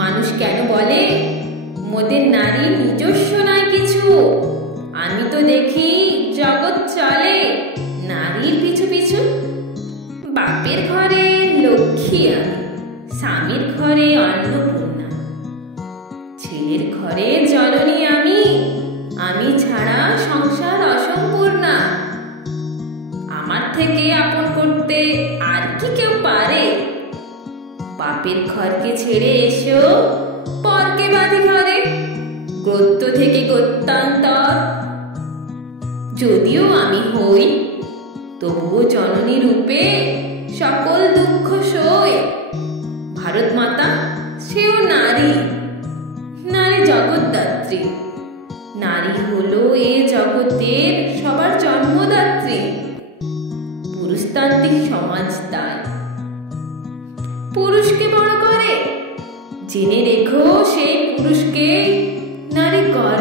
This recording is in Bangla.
মানুষ কেন বলে মোদের নারী নিজস্ব নয় কিছু? আমি তো দেখি জগৎ চলে নারীর পিছু পিছু। বাপের ঘরে লক্ষ্মী আমি, স্বামীর ঘরে অন্নপূর্ণা, ছেলের ঘরে জননী আমি, আমি ছাড়া সংসার অসম্পূর্ণা। আমার থেকে আপন করতে আর কি কেউ পারে? বাপের ঘরকে ছেড়ে এসো পরকে বাঁধি ঘরে, গোত্র থেকে গোত্রান্তর। যদিও আমি হই তবুও জননী রূপে সকল দুঃখ সই। ভারত মাতা সেও নারী, নারী জগৎদাত্রী। নারী হলো এ জগতের সবার জন্মদাত্রী। পুরুষতান্ত্রিক সমাজ তাই পুরুষকে বড় করে। জেনে রেখো সেই পুরুষকে নারী গর্ব